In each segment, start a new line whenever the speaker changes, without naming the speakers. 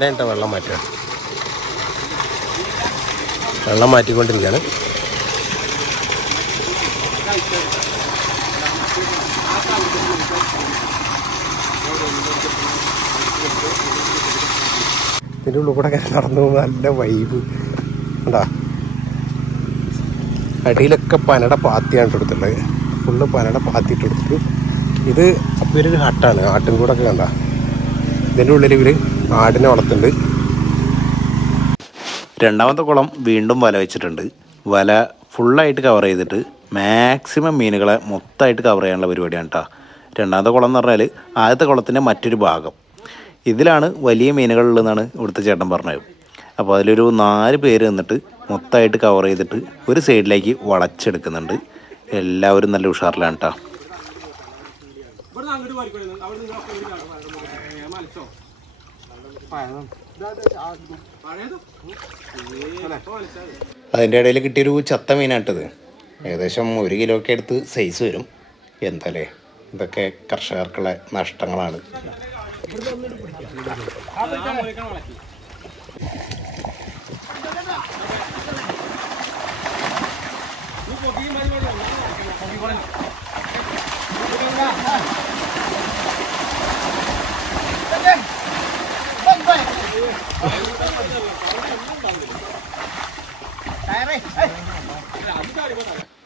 കേട്ടോ വെള്ളം മാറ്റുക. വെള്ളം മാറ്റിക്കൊണ്ടിരിക്കുകയാണ്. ഇതിന്റെ ഉള്ളിൽ കൂടെ നടന്നു നല്ല വൈബ് ഉണ്ടാ അടിയിലൊക്കെ പനയുടെ പാത്തിയാണ് എടുത്തിട്ടുള്ളത്. ഫുള്ള് പനയുടെ പാത്തിയിട്ട് എടുത്തിട്ട് ഇത് അപ്പോൾ ഇവരൊരു ഹട്ടാണ്. ആട്ടും കൂടൊക്കെ കണ്ട. ഇതിന്റെ ഉള്ളിൽ ഇവർ ആടിനെ വളർത്തുന്നുണ്ട്.
രണ്ടാമത്തെ കുളം വീണ്ടും വല വെച്ചിട്ടുണ്ട്. വല ഫുള്ളായിട്ട് കവർ ചെയ്തിട്ട് മാക്സിമം മീനുകളെ മൊത്തമായിട്ട് കവർ ചെയ്യാനുള്ള പരിപാടിയാണ് കേട്ടോ രണ്ടാമത്തെ കുളം എന്ന് പറഞ്ഞാൽ ആദ്യത്തെ കുളത്തിന്റെ മറ്റൊരു ഭാഗം. ഇതിലാണ് വലിയ മീനുകളുള്ളതെന്നാണ് ഇവിടുത്തെ ചേട്ടൻ പറഞ്ഞത്. അപ്പോൾ അതിലൊരു നാല് പേര് നിന്നിട്ട് മൊത്തമായിട്ട് കവർ ചെയ്തിട്ട് ഒരു സൈഡിലേക്ക് വളച്ചെടുക്കുന്നുണ്ട്. എല്ലാവരും നല്ല ഉഷാറിലാണ് കേട്ടോ അതിന്റെ ഇടയിൽ കിട്ടിയൊരു ചത്ത മീനാട്ടത്. ഏകദേശം ഒരു കിലോ ഒക്കെ എടുത്ത് സൈസ് വരും. എന്തല്ലേ ഇതൊക്കെ കർഷകർക്കുള്ള നഷ്ടങ്ങളാണ്.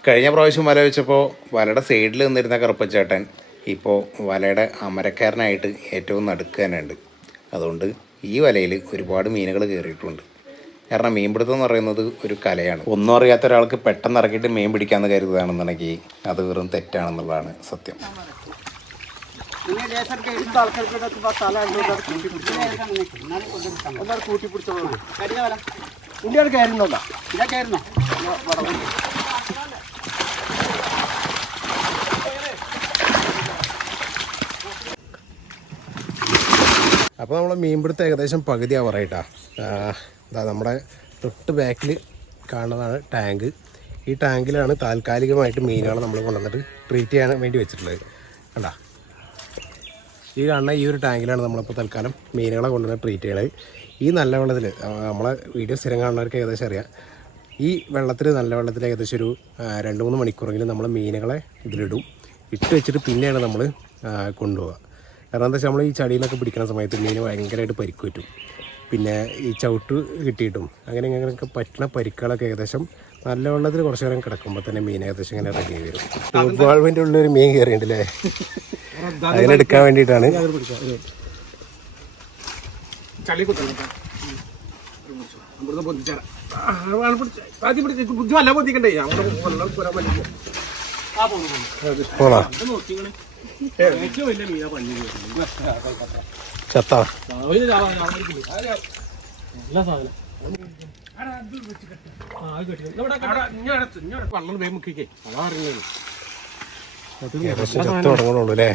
കഴിഞ്ഞ പ്രാവശ്യം വല വെച്ചപ്പോൾ വലയുടെ സൈഡിൽ നിന്നിരുന്ന കറുപ്പച്ചേട്ടൻ ഇപ്പോൾ വലയുടെ അമരക്കാരനായിട്ട് ഏറ്റവും നടുക്ക് തന്നെയുണ്ട് അതുകൊണ്ട് ഈ വലയിൽ ഒരുപാട് മീനുകൾ കയറിയിട്ടുണ്ട് കാരണം മീൻപിടുത്തം എന്ന് പറയുന്നത് ഒരു കലയാണ് ഒന്നും അറിയാത്ത ഒരാൾക്ക് പെട്ടെന്ന് ഇറക്കിയിട്ട് മീൻ പിടിക്കാമെന്ന് കരുതുകയാണെന്നുണ്ടെങ്കിൽ അത് വെറും തെറ്റാണെന്നുള്ളതാണ് സത്യം
ഉള്ളിയാണ് കയറുന്നുണ്ടോ ഇതാ കയറുന്നോ
അപ്പോൾ നമ്മളെ മീൻപിടുത്തം ഏകദേശം പകുതി ആവാറായിട്ടാ ഇതാ നമ്മുടെ തൊട്ട് ബാക്കിൽ കാണുന്നതാണ് ടാങ്ക്. ഈ ടാങ്കിലാണ് താൽക്കാലികമായിട്ട് മീനുകളെ നമ്മൾ കൊണ്ടുവന്നിട്ട് ട്രീറ്റ് ചെയ്യാൻ വേണ്ടി വെച്ചിട്ടുള്ളത്. കണ്ടാ? ഈ കാണുന്ന ഈ ഒരു ടാങ്കിലാണ് നമ്മളിപ്പോൾ തൽക്കാലം മീനുകളെ കൊണ്ടുവന്ന് ട്രീറ്റ് ചെയ്യണത് ഈ നല്ല വെള്ളത്തിൽ നമ്മളെ വീഡിയോ സ്ഥിരം കാണുന്നവർക്ക് ഏകദേശം അറിയാം. ഈ വെള്ളത്തിൽ നല്ല വെള്ളത്തിൽ ഏകദേശം ഒരു രണ്ട് മൂന്ന് മണിക്കൂറെങ്കിലും നമ്മൾ മീനുകളെ ഇതിലിടും. ഇട്ട് വെച്ചിട്ട് പിന്നെയാണ് നമ്മൾ കൊണ്ടുപോകുക കാരണം എന്താ വെച്ചാൽ നമ്മൾ ഈ ചടിയിലൊക്കെ പിടിക്കുന്ന സമയത്ത് മീൻ ഭയങ്കരമായിട്ട് പരിക്ക് പറ്റും. പിന്നെ ഈ ചവിട്ട് കിട്ടിയിട്ടും അങ്ങനെ ഇങ്ങനെയൊക്കെ പറ്റുന്ന പരിക്കുകളൊക്കെ ഏകദേശം നല്ല വെള്ളത്തിൽ കുറച്ച് നേരം കിടക്കുമ്പോൾ തന്നെ മീൻ ഏകദേശം ഇങ്ങനെ റെഡി വരും. ഇൻവോൾവ്മെന്റ് ഉള്ളൊരു മീൻ കയറിയുണ്ടല്ലേ അതിനെടുക്കാൻ വേണ്ടിയിട്ടാണ്. പോണോ? ചത്താ. തുടങ്ങണുള്ളൂ അല്ലേ?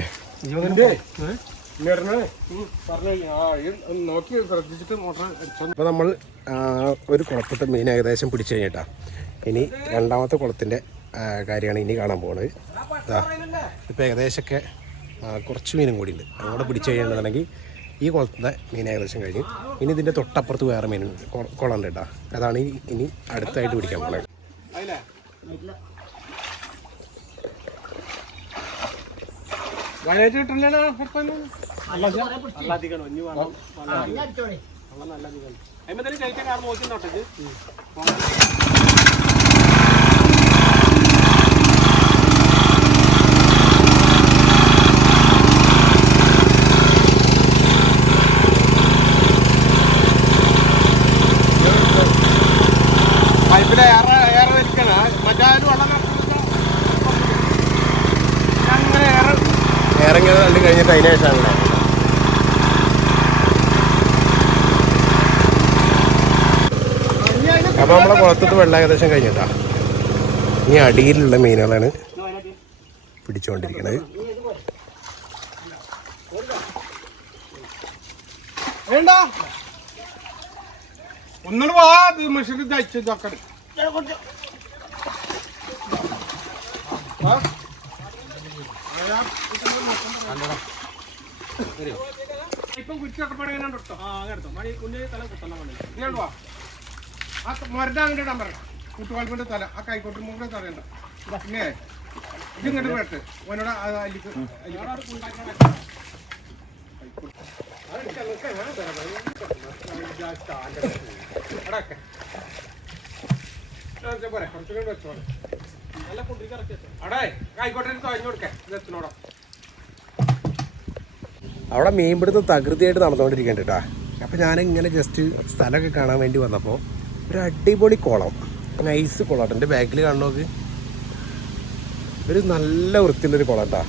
അപ്പോൾ നമ്മൾ ഒരു കുളത്തിട്ട് മീൻ ഏകദേശം പിടിച്ചു കഴിഞ്ഞിട്ടാ. ഇനി രണ്ടാമത്തെ കുളത്തിന്റെ കാര്യമാണ് ഇനി കാണാൻ പോകുന്നത് ഇപ്പോൾ ഏകദേശമൊക്കെ കുറച്ച് മീനും കൂടി ഉണ്ട്. അവിടെ പിടിച്ചു കഴിയണമെന്നുണ്ടെങ്കിൽ ഈ കുളത്തിന്റെ മീൻ ഏകദേശം കഴിഞ്ഞു ഇനി ഇതിന്റെ തൊട്ടപ്പുറത്ത് വേറെ മീൻ കുളം ഉണ്ട് കേട്ടോ. അതാണ് ഇനി- അടുത്തായിട്ട് പിടിക്കാൻ പോകുന്നത്
വയനാട്ട് കിട്ടില്ലല്ലോ വെള്ളം നല്ലധികം അതിന് കഴിക്കാൻ കാരണം നോക്കി നോട്ടത് പൈപ്പിലെ ഏറെ ഏറെ വലിക്കണ മറ്റാരും വെള്ളം അങ്ങനെ ഏറെ
ഇറങ്ങിയത് കണ്ടു കഴിഞ്ഞിട്ട് അതിന് ശേഷമാണ് അപ്പോൾ നമ്മളെ കുളത്തത്ത് വെള്ളം ഏകദേശം കഴിഞ്ഞിട്ടാ. ഇനി അടിയിലുള്ള മീനുകളാണ് പിടിച്ചുകൊണ്ടിരിക്കുന്നത്
വേണ്ട. ഒന്നുകൂടെ വാ മനുഷ്യർ തയ്ച്ചു നോക്കണം ഇപ്പം കുറ്റിയൊക്കെ പടങ്ങനെ എടുത്തോ ആ അങ്ങനെ എടുത്തോ മണി കുഞ്ഞ് തല കുത്തണം മണി ഇതുണ്ടോ ആ മരണ്ട അങ്ങനെ ഇടാൻ പറയാം കൂട്ടുകാൽപ്പിന്റെ തല ആ കൈക്കോട്ട് മുമ്പേ തറയണ്ട പിന്നെ ഇതിങ്ങോട്ട് വേട്ട് ഓനോട് അല്ലിക്ക്
അവിടെ മീൻപിടുത്തം തകൃതിയായിട്ട് നടന്നുകൊണ്ടിരിക്കുന്നുണ്ട് കേട്ടോ. അപ്പോൾ ഞാനിങ്ങനെ ജസ്റ്റ് സ്ഥലമൊക്കെ കാണാൻ വേണ്ടി വന്നപ്പോൾ ഒരു അടിപൊളി കുളം. നൈസ് കുളം എന്റെ ബാക്കിൽ കാണുന്നോക്ക് ഒരു നല്ല വൃത്തിയുള്ളൊരു കുളം കേട്ടോ.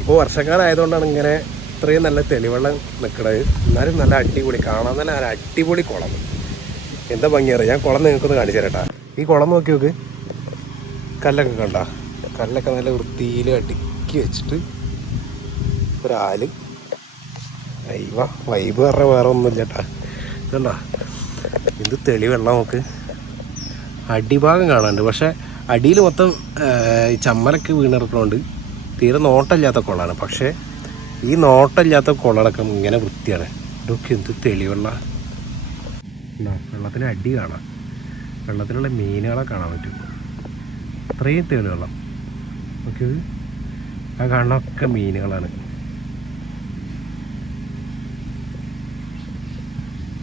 ഇപ്പോൾ വർഷക്കാലായതുകൊണ്ടാണ് ഇങ്ങനെ ഇത്രയും നല്ല തെളിവെള്ളം നിൽക്കുന്നത് എന്നാലും നല്ല അടിപൊളി. കാണാൻ തന്നെ നല്ല അടിപൊളി കുളം. എന്താ ഭംഗിയറിയാം? ഞാൻ കുളം നിങ്ങൾക്കൊന്ന് കാണിച്ചു തരട്ടാ. ഈ കുളം നോക്കി നോക്ക്. കല്ലൊക്കെ കണ്ട? കല്ലൊക്കെ നല്ല വൃത്തിയിൽ അടുക്കി വെച്ചിട്ട് ഒരാൽ. അയ്യ വൈബ് പറഞ്ഞ വേറെ ഒന്നുമില്ല ചേട്ടാ ഇതണ്ട എന്ത് തെളിവെള്ളം നമുക്ക് അടിഭാഗം കാണാനുണ്ട്. പക്ഷെ അടിയിൽ മൊത്തം ചമ്മലൊക്കെ വീണിറക്കണോണ്ട് തീരെ നോട്ടമില്ലാത്ത കുളമാണ് പക്ഷേ ഈ നോട്ടമില്ലാത്ത കുളമടക്കം ഇങ്ങനെ വൃത്തിയാണ്. ഇതൊക്കെ എന്ത് തെളിവെള്ള? വെള്ളത്തിന് അടി കാണാം. വെള്ളത്തിലുള്ള മീനുകളെ കാണാൻ പറ്റും. അത്രയും തെളി വെള്ളം. ഓക്കെ ആ കാണൊക്കെ മീനുകളാണ്.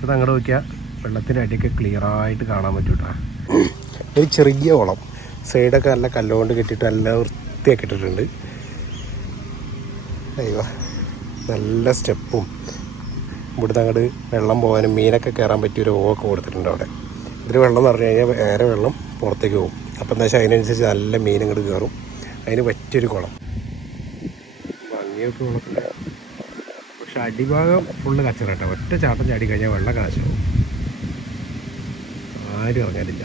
ഇത് അങ്ങോട്ട് നോക്കിയാൽ വെള്ളത്തിന്റെ അടിയൊക്കെ ക്ലിയർ ആയിട്ട് കാണാൻ പറ്റും കേട്ടോ ഒരു ചെറിയ കുളം. സൈഡൊക്കെ നല്ല കല്ലുകൊണ്ട് കെട്ടിയിട്ട് നല്ല വൃത്തിയാക്കി ഇട്ടിട്ടുണ്ട് അയ്യോ നല്ല സ്റ്റെപ്പും. ഇവിടുന്ന് അങ്ങോട്ട് വെള്ളം പോകാനും മീനൊക്കെ കയറാൻ പറ്റിയ ഒരു ഓവൊക്കെ കൊടുത്തിട്ടുണ്ട് അവിടെ. ഇതിൽ വെള്ളം എന്ന് പറഞ്ഞു കഴിഞ്ഞാൽ വേറെ വെള്ളം പുറത്തേക്ക് പോകും. അപ്പം എന്താ വെച്ചാൽ അതിനനുസരിച്ച് നല്ല മീൻ ഇങ്ങോട്ട് കയറും അതിന് പറ്റിയൊരു കുളം. ഭംഗിയൊക്കെ കുളത്തില്ല പക്ഷെ അടിഭാഗം ഫുള്ള് കച്ചറട്ടോ. ഒറ്റ ചാട്ടം ചാടി കഴിഞ്ഞാൽ വെള്ളം കാശാവും. ആരും ഇറങ്ങാനില്ല.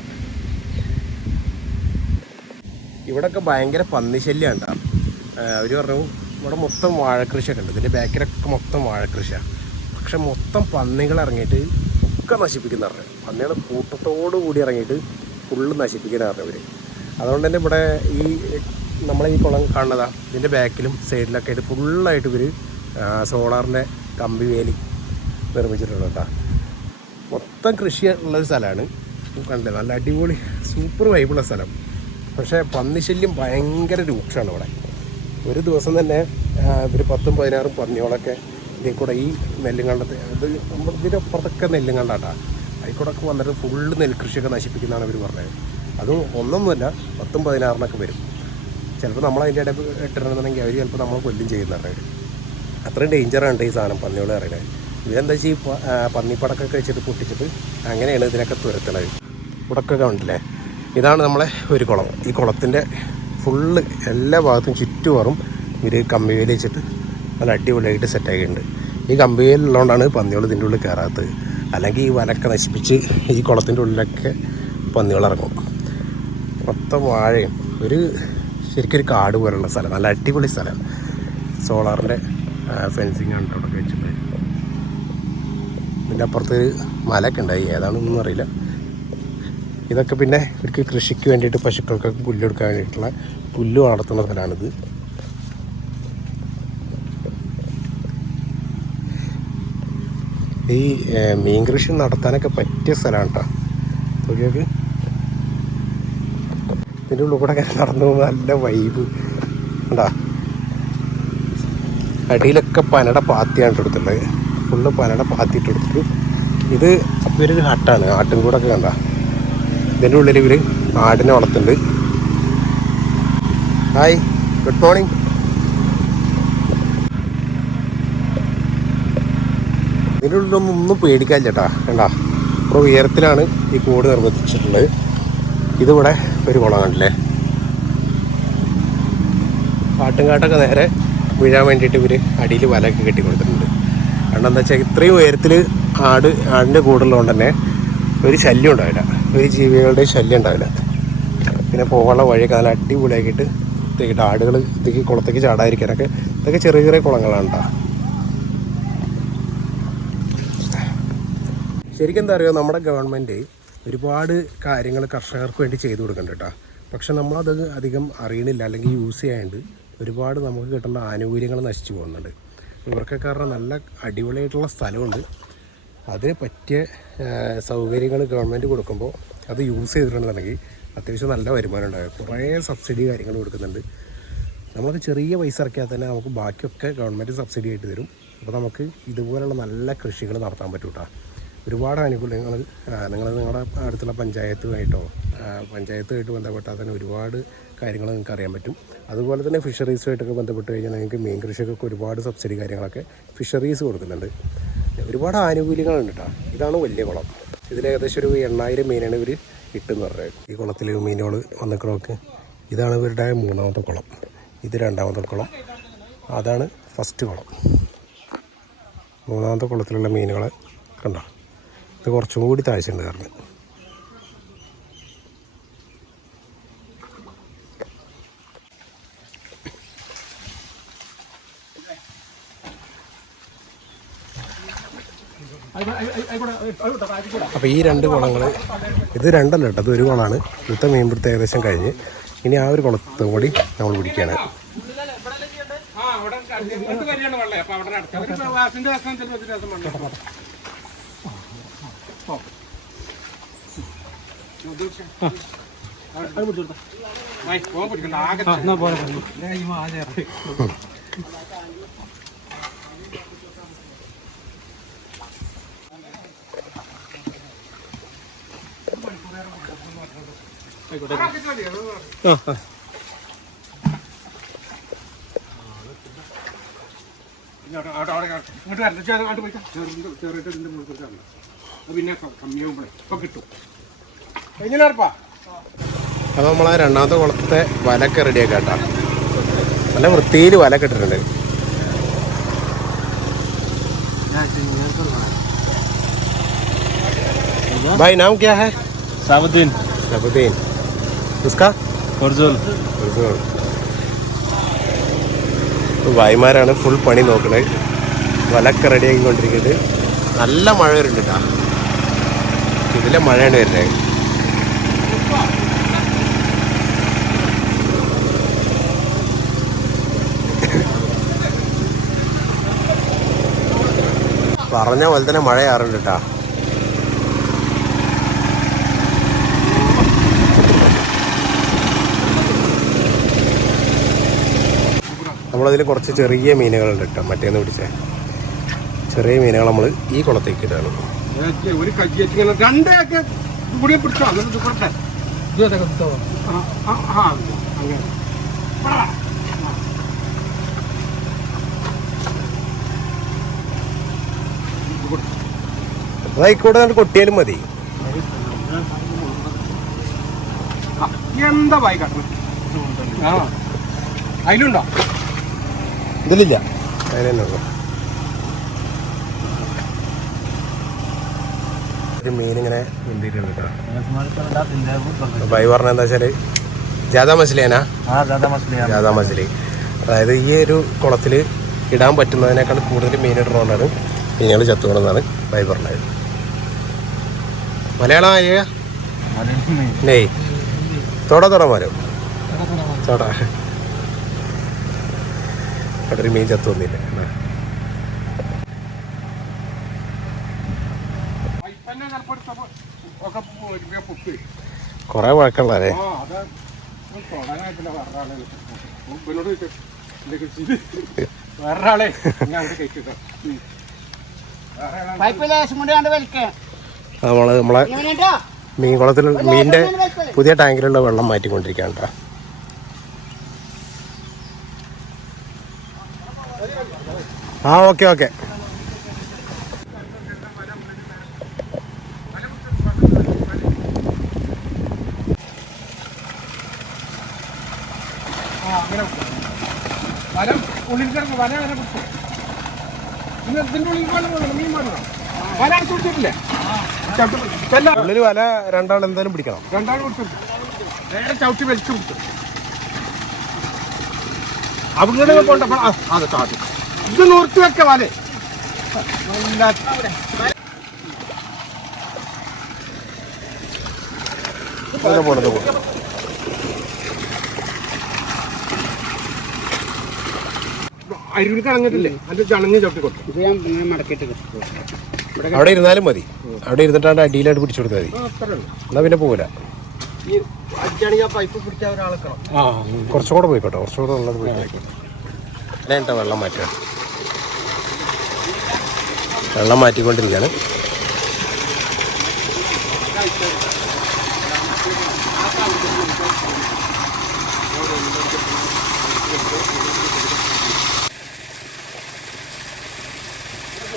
ഇവിടൊക്കെ ഭയങ്കര പന്നിശല്യം ഉണ്ടാ അവർ പറഞ്ഞു ഇവിടെ മൊത്തം വാഴക്കൃഷിയൊക്കെ ഉണ്ട്. ഇതിന്റെ ബാക്കിലൊക്കെ മൊത്തം വാഴക്കൃഷിയാണ് പക്ഷെ മൊത്തം പന്നികൾ ഇറങ്ങിയിട്ട് ഒക്കെ നശിപ്പിക്കുന്ന പറഞ്ഞു പന്നികൾ കൂട്ടത്തോടു കൂടി ഇറങ്ങിയിട്ട് ഫുള്ള് നശിപ്പിക്കുന്ന പറഞ്ഞു അവർ അതുകൊണ്ട് തന്നെ ഇവിടെ ഈ നമ്മളെ ഈ കുളം കാണുന്നതാ ഇതിന്റെ ബാക്കിലും സൈഡിലൊക്കെ ആയിട്ട് ഫുള്ളായിട്ട് ഇവർ സോളാറിന്റെ കമ്പി വേലി നിർമ്മിച്ചിട്ടുണ്ട് കേട്ടോ. മൊത്തം കൃഷി ഉള്ളൊരു സ്ഥലമാണ്. കണ്ടത് നല്ല അടിപൊളി സൂപ്പർ വൈബുള്ള സ്ഥലം. പക്ഷേ പന്നിശല്യം ഭയങ്കര രൂക്ഷമാണ് ഇവിടെ. ഒരു ദിവസം തന്നെ ഇവർ പത്തും പതിനാറും പന്നികളൊക്കെ ഇതിൽ കൂടെ ഈ നെല്ലുകളുടെ ഇത് ഇതിന്റെ അപ്പുറത്തൊക്കെ നെല്ലുകളുടെ അതിൽ കൂടെ ഒക്കെ വന്നിട്ട് ഫുള്ള് നെൽകൃഷിയൊക്കെ നശിപ്പിക്കുന്നതാണ് ഇവർ പറഞ്ഞത്. അതും ഒന്നൊന്നുമല്ല പത്തും പതിനാറിനൊക്കെ വരും. ചിലപ്പോൾ നമ്മൾ അതിന്റെ ഇടയിൽ ഇട്ടിട്ടുണ്ടെന്നുണ്ടെങ്കിൽ അവർ ചിലപ്പോൾ നമ്മളെ കൊല്ലും ചെയ്യുന്നുണ്ട്. അത്രയും ഡേഞ്ചറാണ് ഈ സാധനം പന്നിയോട് അറിയണത് ഇതെന്താ വെച്ചാൽ ഈ പന്നിപ്പടക്കൊക്കെ വെച്ചിട്ട് പൊട്ടിച്ചിട്ട് അങ്ങനെയാണ് ഇതിനൊക്കെ തുരത്തണത് ഇവിടൊക്കെ ഉണ്ടല്ലേ ഇതാണ് നമ്മളെ ഒരു കുളം. ഈ കുളത്തിന്റെ ഫുള്ള് എല്ലാ ഭാഗത്തും ചുറ്റുപാറും ഇവർ കമ്പി വേലി വെച്ചിട്ട് നല്ല അടിപൊളിയായിട്ട് സെറ്റാക്കിയിട്ടുണ്ട് ഈ കമ്പിയിലുള്ളതുകൊണ്ടാണ് പന്നികൾ ഇതിന്റെ ഉള്ളിൽ കയറാത്തത്. അല്ലെങ്കിൽ ഈ വലക്കെ നശിപ്പിച്ച് ഈ കുളത്തിന്റെ ഉള്ളിലൊക്കെ പന്നികൾ ഇറങ്ങും. മൊത്തം വാഴയും. ഒരു ശരിക്കൊരു കാട് പോലുള്ള സ്ഥലം. നല്ല അടിപൊളി സ്ഥലം. സോളാറിന്റെ ഫെൻസിങ് ആണ് അവിടെ വെച്ചിട്ട് ഇതിന്റെ അപ്പുറത്ത് മലയൊക്കെ ഉണ്ടായി. ഏതാണെന്നൊന്നും അറിയില്ല. ഇതൊക്കെ പിന്നെ ഇവർക്ക് കൃഷിക്ക് വേണ്ടിയിട്ട് പശുക്കൾക്കൊക്കെ പുല്ല് കൊടുക്കാൻ വേണ്ടിയിട്ടുള്ള പുല്ല് വളർത്തുന്ന സ്ഥലമാണിത്. ഈ മീൻ കൃഷി നടത്താനൊക്കെ പറ്റിയ സ്ഥലമാണ് കേട്ടോ തൊഴിലൊക്കെ ഇതിന്റെ ഉള്ളിൽ കൂടെ അങ്ങനെ നടന്നു നല്ല വൈബ് ഉണ്ടാ അടിയിലൊക്കെ പനയുടെ പാത്തിയാണ് എടുത്തിട്ടുള്ളത് ഫുള്ള് പനയുടെ പാത്തിയിട്ട് എടുത്തിട്ട് ഇത് ഇവരൊരു ഹട്ടാണ് ആട്ടും കൂടെ ഒക്കെ കണ്ട. ഇതിന്റെ ഉള്ളിൽ ഇവർ ആടിനെ വളർത്തുന്നുണ്ട്. ഹായ് ഗുഡ് മോർണിംഗ് ഇതിന്റെ ഉള്ളിലൊന്നും ഒന്നും പേടിക്കാൻ ചേട്ടാ കണ്ടാ? ഇപ്പോൾ ഉയരത്തിലാണ് ഈ കൂട് നിർമ്മിച്ചിട്ടുള്ളത്. ഇതിവിടെ ഒരു കുളം കണ്ടില്ലേ? പാട്ടുംകാട്ടൊക്കെ നേരെ വീഴാൻ വേണ്ടിയിട്ട് ഇവർ അടിയിൽ വലയൊക്കെ കെട്ടി കൊടുത്തിട്ടുണ്ട് കാരണം എന്താ വെച്ചാൽ ഇത്രയും ഉയരത്തിൽ ആട് ആടിന്റെ കൂടുള്ളതുകൊണ്ട് തന്നെ ഒരു ശല്യം ഉണ്ടാവില്ല. ഒരു ജീവികളുടെ ശല്യം ഉണ്ടാവില്ല. പിന്നെ പോകാനുള്ള വഴിയൊക്കെ നല്ല അടിപൊളിയാക്കിയിട്ട് ഇത്തേക്കിട്ട് ആടുകൾ ഇത്തേക്ക് കുളത്തേക്ക് ചാടാതിരിക്കാനൊക്കെ ഇതൊക്കെ ചെറിയ ചെറിയ കുളങ്ങളാണ് കേട്ടോ. ശരിക്കും എന്താ പറയുക നമ്മുടെ ഗവൺമെന്റ് ഒരുപാട് കാര്യങ്ങൾ കർഷകർക്ക് വേണ്ടി ചെയ്തു കൊടുക്കുന്നുണ്ട് കേട്ടോ. പക്ഷെ നമ്മളത് അധികം അറിയണില്ല അല്ലെങ്കിൽ യൂസ് ചെയ്യാണ്ട് ഒരുപാട് നമുക്ക് കിട്ടേണ്ട ആനുകൂല്യങ്ങൾ നശിച്ചു പോകുന്നുണ്ട്. ഇവർക്കൊക്കെ കാരണം നല്ല അടിപൊളിയായിട്ടുള്ള സ്ഥലമുണ്ട്. അതിന് പറ്റിയ സൗകര്യങ്ങൾ ഗവൺമെന്റ് കൊടുക്കുമ്പോൾ അത് യൂസ് ചെയ്തിട്ടുണ്ടെന്നുണ്ടെങ്കിൽ അത്യാവശ്യം നല്ല വരുമാനം ഉണ്ടാകും. കുറേ സബ്സിഡി കാര്യങ്ങൾ കൊടുക്കുന്നുണ്ട്. നമുക്ക് ചെറിയ പൈസ ഇറക്കിയാൽ തന്നെ നമുക്ക് ബാക്കിയൊക്കെ ഗവൺമെന്റ് സബ്സിഡി ആയിട്ട് തരും. അപ്പോൾ നമുക്ക് ഇതുപോലുള്ള നല്ല കൃഷികൾ നടത്താൻ പറ്റും കേട്ടോ ഒരുപാട് ആനുകൂല്യങ്ങൾ നിങ്ങൾ നിങ്ങളുടെ അടുത്തുള്ള പഞ്ചായത്തുമായിട്ടോ പഞ്ചായത്തുമായിട്ട് ബന്ധപ്പെട്ടാൽ തന്നെ ഒരുപാട് കാര്യങ്ങൾ നിങ്ങൾക്ക് അറിയാൻ പറ്റും. അതുപോലെ തന്നെ ഫിഷറീസുമായിട്ടൊക്കെ ബന്ധപ്പെട്ട് കഴിഞ്ഞാൽ നിങ്ങൾക്ക് മീൻ കൃഷിക്കൊക്കെ ഒരുപാട് സബ്സിഡി കാര്യങ്ങളൊക്കെ ഫിഷറീസ് കൊടുക്കുന്നുണ്ട്. ഒരുപാട് ആനുകൂല്യങ്ങളുണ്ട് കേട്ടോ ഇതാണ് വലിയ കുളം. ഇതിൽ ഏകദേശം ഒരു എണ്ണായിരം മീനാണ് ഇവർ ഇട്ടെന്ന് പറഞ്ഞത്. ഈ കുളത്തിൽ മീനുകൾ വന്നിക്കണമൊക്കെ ഇതാണ് ഇവരുടെ മൂന്നാമത്തെ കുളം. ഇത് രണ്ടാമത്തെ കുളം. അതാണ് ഫസ്റ്റ് കുളം. മൂന്നാമത്തെ കുളത്തിലുള്ള മീനുകളെ കണ്ടോ? ഇത് കുറച്ചും കൂടി താഴ്ചയുണ്ട് കാരണം. അപ്പോൾ ഈ രണ്ട് കുളങ്ങൾ ഇത് രണ്ടല്ല കേട്ടോ ഇത് ഒരു കുളമാണ്. ഇത്ത മീൻ പിടുത്തം ഏകദേശം കഴിഞ്ഞ്. ഇനി ആ ഒരു കുളത്തും കൂടി നമ്മൾ പിടിക്കുകയാണ്
അവിടെ ആകെ ഇങ്ങോട്ട് അവിടെ ഇങ്ങോട്ട് വരണ്ട പോയിട്ട് ചെറുണ്ട് ചെറിയിട്ട് ഇതിന്റെ മുകളിൽ കയറണം അത് പിന്നെ കമ്മിയാകുമ്പോഴേ ഇപ്പൊ കിട്ടും എങ്ങനെ ഉറപ്പാ
അപ്പോൾ നമ്മൾ ആ രണ്ടാമത്തെ കുളത്തെ വലക്കെ റെഡിയാക്കാം കേട്ടോ നല്ല വൃത്തിയിൽ വല ഇട്ടിട്ടുണ്ട് भाई नाम क्या है
साबुद्दीन
नबुद्दीन उसका
फर्जुल
ഭായിമാരാണ് ഫുൾ പണി നോക്കുന്നത് വലക്കെ റെഡിയാക്കിക്കൊണ്ടിരിക്കുന്നത് നല്ല മഴ വരുന്നുണ്ട് കേട്ടോ ഇതിലെ മഴയാണ് വരുന്നത്. പറഞ്ഞ പോലെ തന്നെ മഴയാറുണ്ട് കേട്ടാ നമ്മളതിൽ കുറച്ച് ചെറിയ മീനുകളുണ്ട് കേട്ടോ മറ്റേന്ന് പിടിച്ചേ. ചെറിയ മീനുകൾ നമ്മൾ ഈ കുളത്തേക്ക്
ഏ, ഒരു കയ്യേറ്റ് ഇങ്ങനെ രണ്ടേക്ക് കൂടി പിടിച്ചോ അങ്ങനെ ദുഃഖത്തെ കൊടുത്തേ ആ, ആ, ആ, അങ്ങനെ.
അതായിക്കോട്ടെ നമുക്ക് കൊട്ടിയാലും മതി.
എന്താ വായി കട്ടണം? ആ. അതിലുണ്ടോ?
ഇതിലില്ല. അതിനെ ഒരു മീൻ ഇങ്ങനെ മുന്തിയിട്ടുണ്ട് കേട്ടോ പറഞ്ഞ എന്താ
വെച്ചാൽ ജാദാ മസ്ലിയാനാ?
ജാദാ മസ്ലി. അതായത് ഈ ഒരു കുളത്തിൽ ഇടാൻ പറ്റുന്നതിനേക്കാൾ കൂടുതൽ മീൻ ഇടണോണ്ടാണ് മീനുകൾ ചത്തുകൊണ്ടെന്നാണ് ബൈ പറഞ്ഞത്. മലയാളം ആയ നെയ്. തൊട തൊട തൊട. അവിടെ ഒരു മീൻ ചത്തു വന്നില്ല?
കൊണ്ട് വഴക്കുള്ളേ വേറൊരാളെ
നമ്മൾ നമ്മളെ മീൻകുളത്തിൽ മീനിന്റെ പുതിയ ടാങ്കിലുള്ള വെള്ളം മാറ്റിക്കൊണ്ടിരിക്കുകയാണ് കേട്ടോ. ആ ഓക്കെ ഓക്കെ.
വലം ഉള്ളിൽ കിടന്ന് വര വരെ പിടിച്ചു. ഇന്ന് ഇതിന്റെ ഉള്ളിൽ കൊള്ളണം മീൻ വേണം? വല അടച്ചു പിടിച്ചിട്ടില്ലേ
ഉള്ളിൽ വല രണ്ടാൾ എന്തായാലും പിടിക്കണം.
രണ്ടാൾ കൊടുത്തിട്ട് നേരെ ചവിട്ടി വലിച്ചു കൊടുത്തു. അവിടെ ആ, അതെ ചാട്ടി ഇത് നിർത്തി വെക്ക വല.
പോണത് പോകും
അരുവിൽ കളഞ്ഞിട്ടില്ലേ അതിന്റെ ചണങ്ങ് ചവിട്ടി
ഇത് ഞാൻ ഇങ്ങനെ മടക്കിയിട്ട്
അവിടെ ഇരുന്നാലും മതി. അവിടെ ഇരുന്നിട്ടാണ്ട് അടിയിലായിട്ട് പിടിച്ചു കൊടുത്താൽ മതി. എന്നാ പിന്നെ പോകില്ല
ഈ അടിച്ചാണെങ്കിൽ ആ പൈപ്പ് പിടിച്ചാൽ ഒരാളെക്കണം.
ആ കുറച്ചുകൂടെ പോയിക്കോട്ടെ. കുറച്ചുകൂടെ ഉള്ളത് പോയിക്കോട്ടെ. കേട്ടോ വെള്ളം മാറ്റുക വെള്ളം മാറ്റിക്കൊണ്ടിരിക്കുകയാണ്.